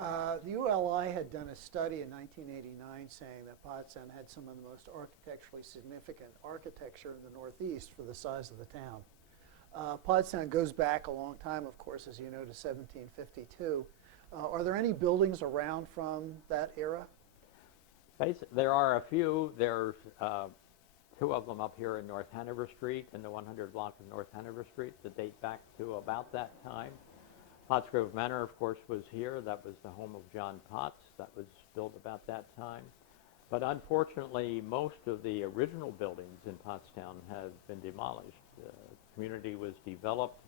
The ULI had done a study in 1989 saying that Pottstown had some of the most architecturally significant architecture in the Northeast for the size of the town. Pottstown goes back a long time, of course, as you know, to 1752. Are there any buildings around from that era? There are a few. There's two of them up here in North Hanover Street, in the 100 block of North Hanover Street, that date back to about that time. Pottsgrove Manor, of course, was here. That was the home of John Potts. That was built about that time. But unfortunately, most of the original buildings in Pottstown have been demolished. The community was developed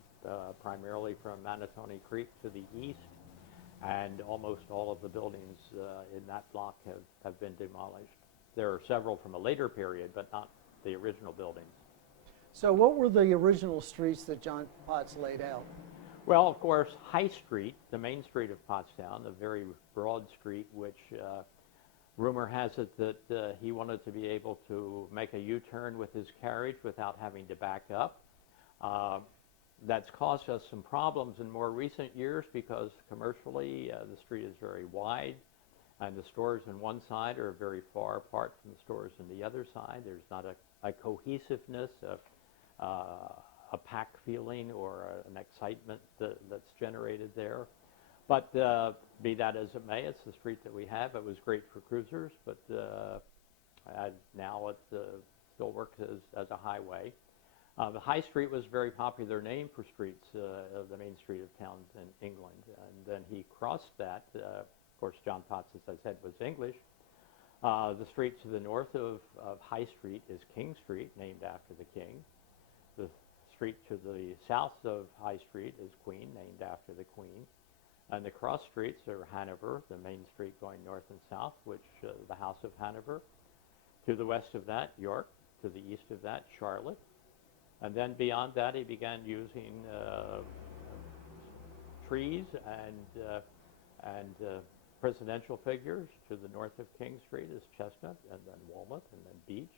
primarily from Manatoni Creek to the east, and almost all of the buildings in that block have been demolished. There are several from a later period, but not the original buildings. So what were the original streets that John Potts laid out? Well, of course, High Street, the main street of Pottstown, a very broad street, which rumor has it that he wanted to be able to make a U-turn with his carriage without having to back up. That's caused us some problems in more recent years because commercially the street is very wide and the stores on one side are very far apart from the stores on the other side. There's not a cohesiveness, a pack feeling or an excitement that's generated there. But be that as it may, it's the street that we have. It was great for cruisers, but now it still works as a highway. The High Street was a very popular name for streets of the main street of town in England. And then he crossed that. Of course, John Potts, as I said, was English. The street to the north of High Street is King Street, named after the king. The street to the south of High Street is Queen, named after the queen. And the cross streets are Hanover, the main street going north and south, which the House of Hanover. To the west of that, York. To the east of that, Charlotte. And then beyond that, he began using trees and presidential figures. To the north of King Street is Chestnut, and then Walnut, and then Beech.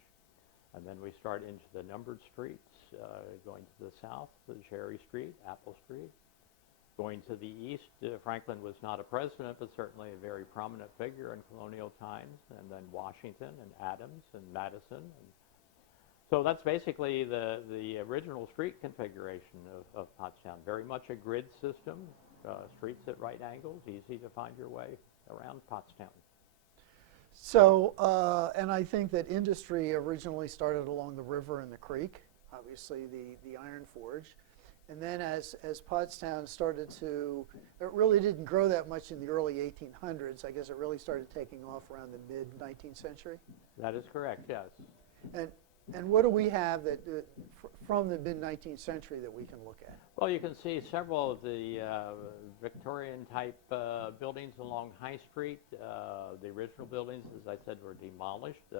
And then we start into the numbered streets, going to the south, the Cherry Street, Apple Street. Going to the east, Franklin was not a president, but certainly a very prominent figure in colonial times. And then Washington and Adams and Madison. And so that's basically the original street configuration of Pottstown. Very much a grid system, streets at right angles, easy to find your way around Pottstown. So, and I think that industry originally started along the river and the creek, obviously the iron forge. And then as Pottstown started to, it really didn't grow that much in the early 1800s. I guess it really started taking off around the mid-19th century. That is correct, yes. And what do we have that from the mid-19th century that we can look at? Well, you can see several of the Victorian-type buildings along High Street. The original buildings, as I said, were demolished.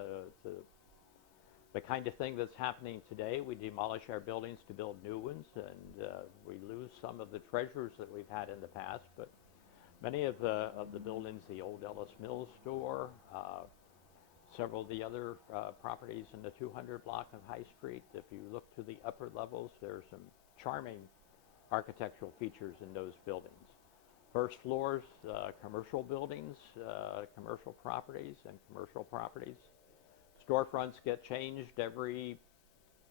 The kind of thing that's happening today, we demolish our buildings to build new ones, and we lose some of the treasures that we've had in the past. But many of the buildings, the old Ellis Mills store, several of the other properties in the 200 block of High Street. If you look to the upper levels, there are some charming architectural features in those buildings. First floors, commercial buildings, commercial properties, and commercial properties. Storefronts get changed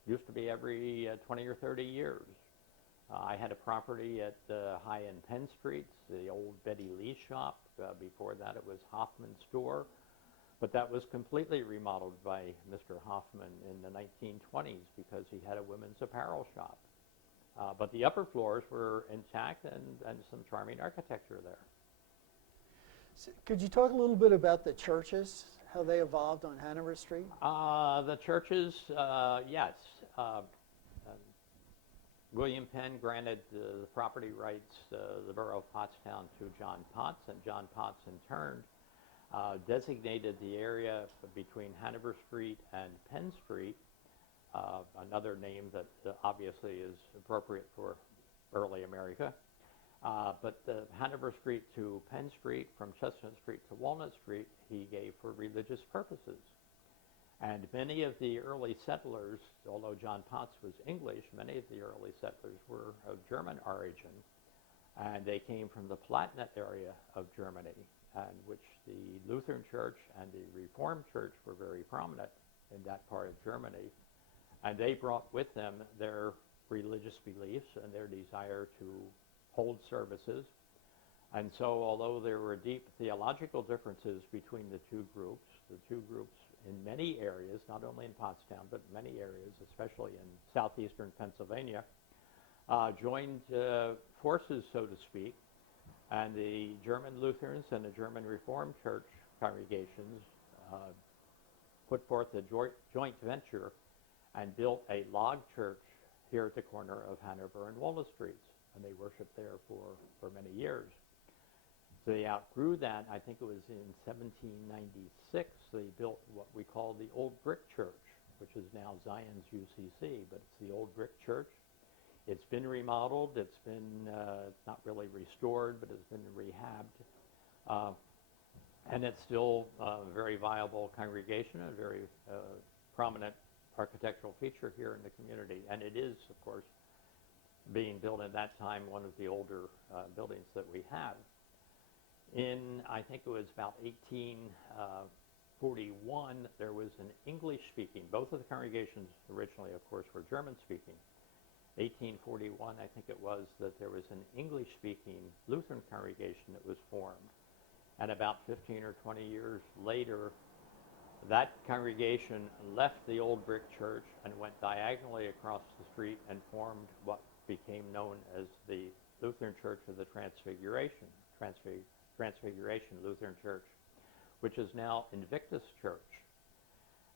used to be every 20 or 30 years. I had a property at high-end Penn Street, the old Betty Lee shop. Before that, it was Hoffman's store. But that was completely remodeled by Mr. Hoffman in the 1920s because he had a women's apparel shop. But the upper floors were intact and some charming architecture there. So could you talk a little bit about the churches, how they evolved on Hanover Street? The churches, yes. William Penn granted the property rights, the borough of Pottstown, to John Potts, and John Potts in turn designated the area between Hanover Street and Penn Street, another name that obviously is appropriate for early America. But Hanover Street to Penn Street, from Chestnut Street to Walnut Street, he gave for religious purposes. And many of the early settlers, although John Potts was English, many of the early settlers were of German origin. and they came from the Palatinate area of Germany, and which the Lutheran Church and the Reformed Church were very prominent in that part of Germany. And they brought with them their religious beliefs and their desire to hold services. And so although there were deep theological differences between the two groups in many areas, not only in Pottstown, but many areas, especially in southeastern Pennsylvania, joined forces, so to speak, and the German Lutherans and the German Reformed Church congregations put forth a joint venture and built a log church here at the corner of Hanover and Wallace Streets, and they worshiped there for many years. So they outgrew that. I think it was in 1796 they built what we call the Old Brick Church, which is now Zion's UCC, but it's the Old Brick Church. It's been remodeled. It's been not really restored, but it's been rehabbed. And it's still a very viable congregation, a very prominent architectural feature here in the community. And it is, of course, being built at that time, one of the older buildings that we have. In, I think it was about 1841, there was an English-speaking, both of the congregations originally, of course, were German-speaking. 1841, I think it was, that there was an English-speaking Lutheran congregation that was formed. And about 15 or 20 years later, that congregation left the Old Brick Church and went diagonally across the street and formed what became known as the Lutheran Church of the Transfiguration Lutheran Church, which is now Invictus Church.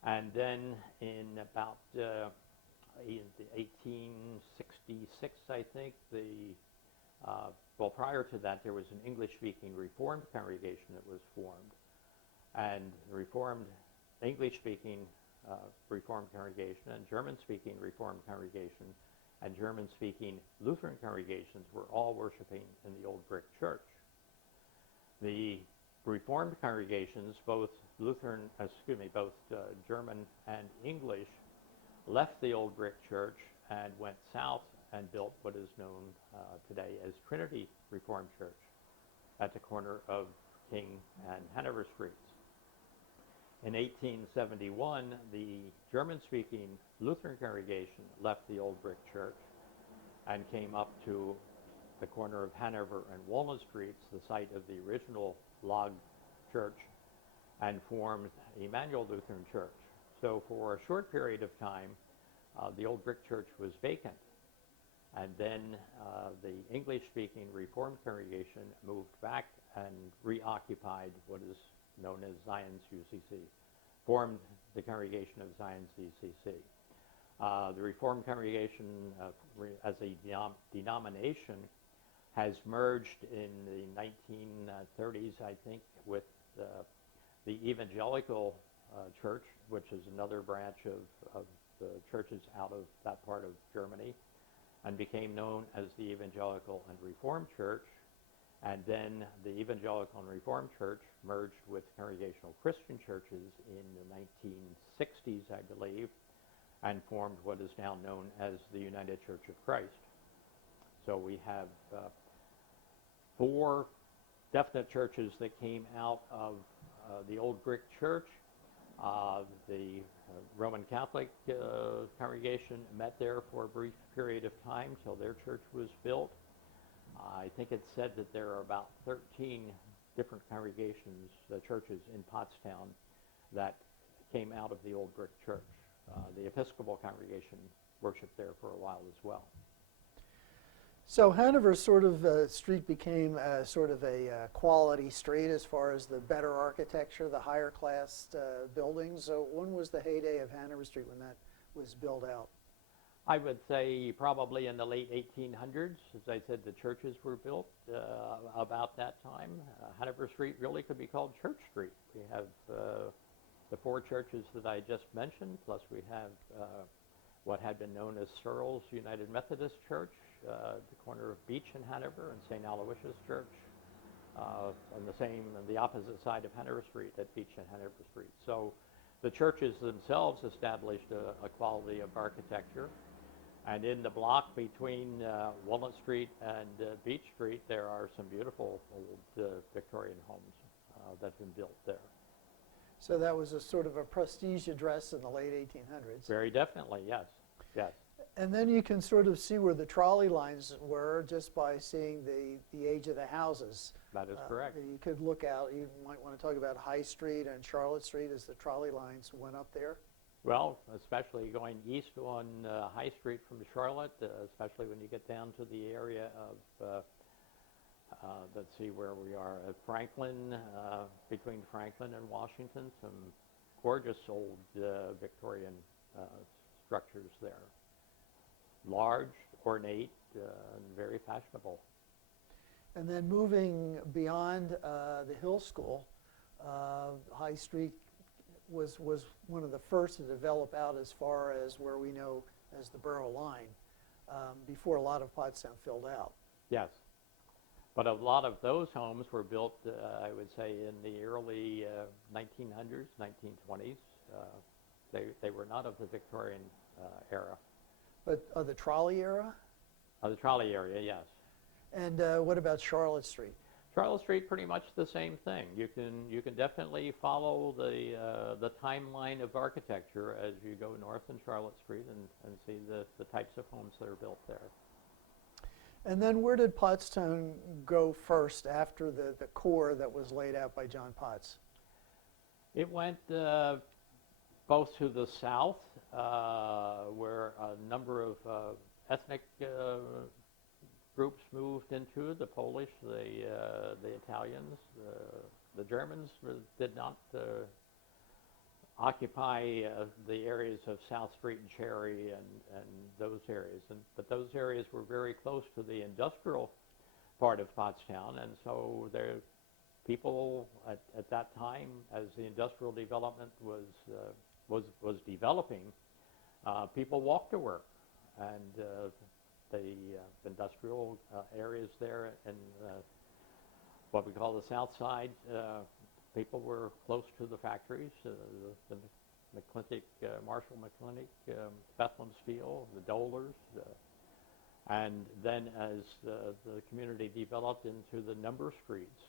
And then in about in 1866, I think, well, prior to that, there was an English-speaking Reformed congregation that was formed. And the Reformed, English-speaking Reformed congregation and German-speaking Reformed congregation and German-speaking Lutheran congregations were all worshiping in the Old Brick Church. The Reformed congregations, both German and English, left the Old Brick Church and went south and built what is known today as Trinity Reformed Church at the corner of King and Hanover Streets. In 1871, the German-speaking Lutheran congregation left the Old Brick Church and came up to the corner of Hanover and Walnut Streets, the site of the original log church, and formed Emmanuel Lutheran Church. So for a short period of time, the Old Brick Church was vacant. And then the English-speaking Reformed congregation moved back and reoccupied what is known as Zion's UCC, formed the congregation of Zion's UCC. The Reformed congregation, as a denomination, has merged in the 1930s, I think, with the Evangelical Church, which is another branch of the churches out of that part of Germany, and became known as the Evangelical and Reformed Church. And then the Evangelical and Reformed Church merged with Congregational Christian churches in the 1960s, I believe, and formed what is now known as the United Church of Christ. So we have 4 definite churches that came out of the Old Brick Church. The Roman Catholic congregation met there for a brief period of time till their church was built. I think it's said that there are about 13 different congregations, churches in Pottstown that came out of the Old Brick Church. The Episcopal congregation worshiped there for a while as well. So Hanover street became sort of a quality street as far as the better architecture, the higher class buildings. So when was the heyday of Hanover Street when that was built out? I would say probably in the late 1800s. As I said, the churches were built about that time. Hanover Street really could be called Church Street. We have the 4 churches that I just mentioned, plus we have what had been known as Searles United Methodist Church, the corner of Beach in Hanover, and St. Aloysius Church on the opposite side of Hanover Street at Beach and Hanover Street. So the churches themselves established a quality of architecture, And in the block between Walnut Street and Beach Street, there are some beautiful old Victorian homes that have been built there. So that was a sort of a prestige address in the late 1800s. Very definitely, yes, yes. And then you can sort of see where the trolley lines were just by seeing the age of the houses. That is correct. You could look out, you might want to talk about High Street and Charlotte Street as the trolley lines went up there. Well, especially going east on High Street from Charlotte, especially when you get down to the area of, let's see where we are, Franklin, between Franklin and Washington, some gorgeous old Victorian structures there. Large, ornate, and very fashionable. And then moving beyond the Hill School, High Street was one of the first to develop out as far as where we know as the Borough Line, before a lot of Pottstown filled out. Yes. But a lot of those homes were built, I would say, in the early 1900s, 1920s. They were not of the Victorian era. But the trolley era? The trolley area, yes. And what about Charlotte Street? Charlotte Street, pretty much the same thing. You can definitely follow the timeline of architecture as you go north in Charlotte Street and see the types of homes that are built there. And then where did Pottstown go first after the core that was laid out by John Potts? It went both to the south, where a number of ethnic groups moved into, the Polish, the Italians, the Germans did not occupy the areas of South Street and Cherry and those areas. But those areas were very close to the industrial part of Pottstown, and so people at that time, as the industrial development was developing, people walked to work, and the industrial areas there in what we call the South Side, people were close to the factories, the McClintic, Marshall McClintic, Bethlehem Steel, the Dolers, and then as the community developed into the number streets,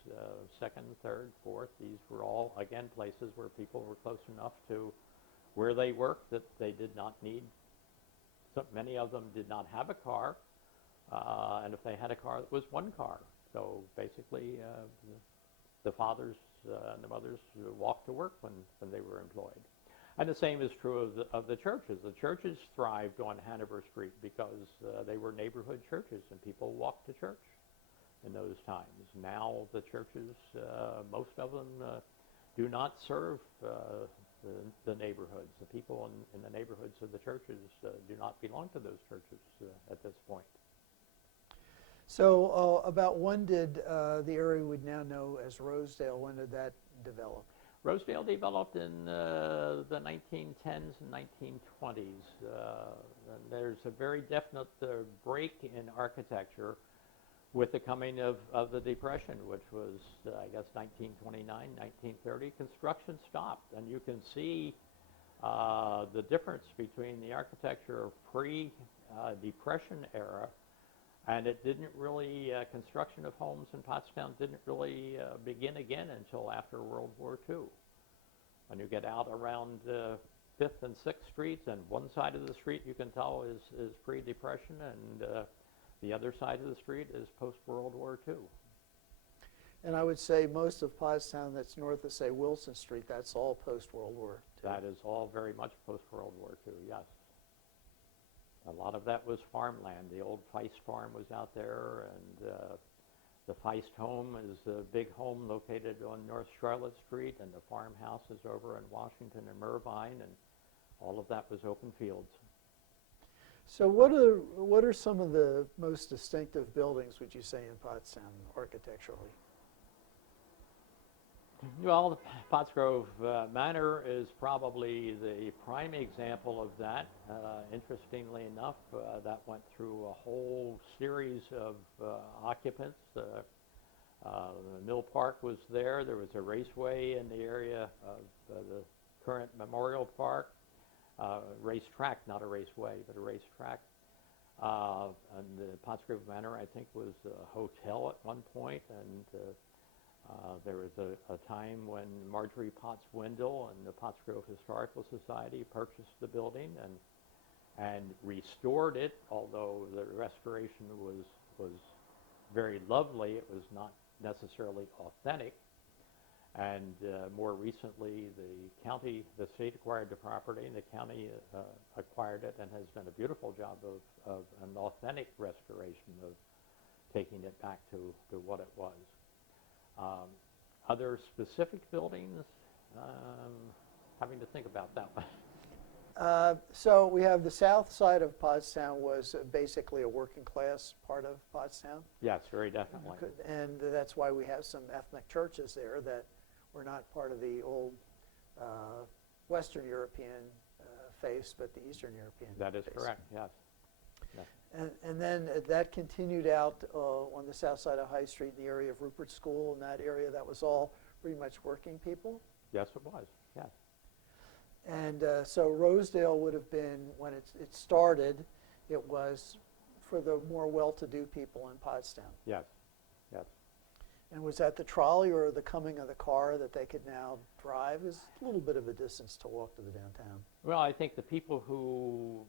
second, third, fourth, these were all, again, places where people were close enough to where they worked that they did not need, so many of them did not have a car, and if they had a car, it was one car. So basically, the fathers and the mothers walked to work when they were employed. And the same is true of the churches. The churches thrived on Hanover Street because they were neighborhood churches and people walked to church in those times. Now the churches, most of them do not serve the neighborhoods. The people in the neighborhoods of the churches do not belong to those churches at this point. So about when did the area we now know as Rosedale, when did that develop? Rosedale developed in the 1910s and 1920s. And there's a very definite break in architecture with the coming of the Depression, which was, I guess, 1929, 1930. Construction stopped, and you can see the difference between the architecture of pre-Depression era, and it didn't really, construction of homes in Pottstown didn't really begin again until after World War II. When you get out around 5th and 6th Streets, and one side of the street you can tell is pre-Depression, and the other side of the street is post-World War II. And I would say most of Pottstown that's north of, say, Wilson Street, that's all post-World War II. That is all very much post-World War II, yes. A lot of that was farmland. The old Feist farm was out there, and the Feist home is a big home located on North Charlotte Street, and the farmhouse is over in Washington and Irvine, and all of that was open fields. So what are some of the most distinctive buildings, would you say, in Pottstown architecturally? Well, Pottsgrove Manor is probably the prime example of that. Interestingly enough, that went through a whole series of occupants. The Mill Park was there. There was a raceway in the area of the current Memorial Park. Racetrack, not a raceway, but a racetrack. And the Pottsgrove Manor, I think, was a hotel at one point, and there was a time when Marjorie Potts Wendell and the Pottsgrove Historical Society purchased the building and restored it, although the restoration was very lovely. It was not necessarily authentic. And more recently, the state acquired the property, and the county acquired it and has done a beautiful job of an authentic restoration of taking it back to what it was. Other specific buildings, having to think about that one. So we have the south side of Pottstown was basically a working class part of Pottstown. Yes, very definitely. And that's why we have some ethnic churches there that were not part of the old Western European face, but the Eastern European That is face. correct, yes. Yes. And then that continued out on the south side of High Street in the area of Rupert School, and that area, that was all pretty much working people. Yes, it was, yes. And so Rosedale would have been, when it started, it was for the more well-to-do people in Pottstown. Yes, yes. And was that the trolley or the coming of the car that they could now drive? Is a little bit of a distance to walk to the downtown. Well, I think the people who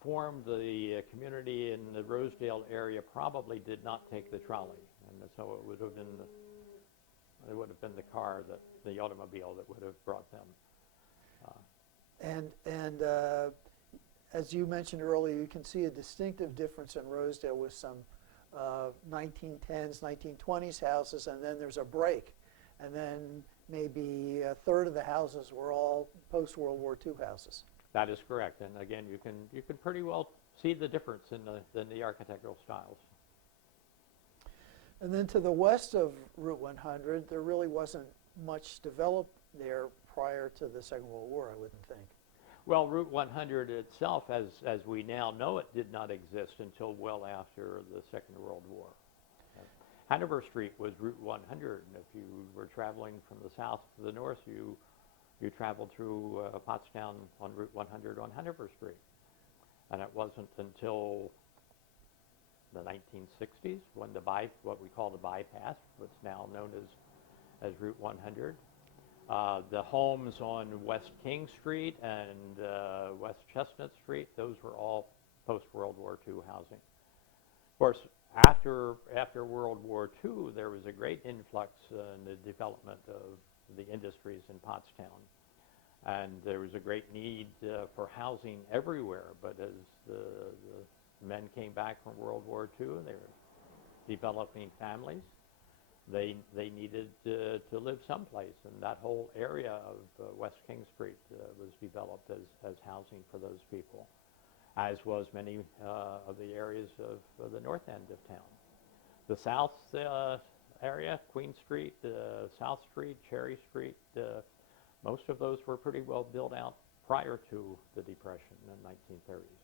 formed the community in the Rosedale area probably did not take the trolley, and so it would have been the car, the automobile that would have brought them. And as you mentioned earlier, you can see a distinctive difference in Rosedale with some 1910s, 1920s houses, and then there's a break. And then maybe a third of the houses were all post-World War II houses. That is correct, and again, you can pretty well see the difference in the architectural styles. And then to the west of Route 100, there really wasn't much developed there prior to the Second World War, I wouldn't think. Well, Route 100 itself, as we now know it, did not exist until well after the Second World War. Hanover Street was Route 100, and if you were traveling from the south to the north, you traveled through Pottstown on Route 100 on Hanover Street. And it wasn't until the 1960s when what we call the bypass, what's now known as Route 100. The homes on West King Street and West Chestnut Street, those were all post-World War II housing. Of course, after World War II, there was a great influx in the development of the industries in Pottstown. And there was a great need for housing everywhere, but as the men came back from World War II, they were developing families. They needed to live someplace, and that whole area of West King Street was developed as housing for those people, as was many of the areas of the north end of town. The south area, Queen Street, South Street, Cherry Street, most of those were pretty well built out prior to the Depression in the 1930s.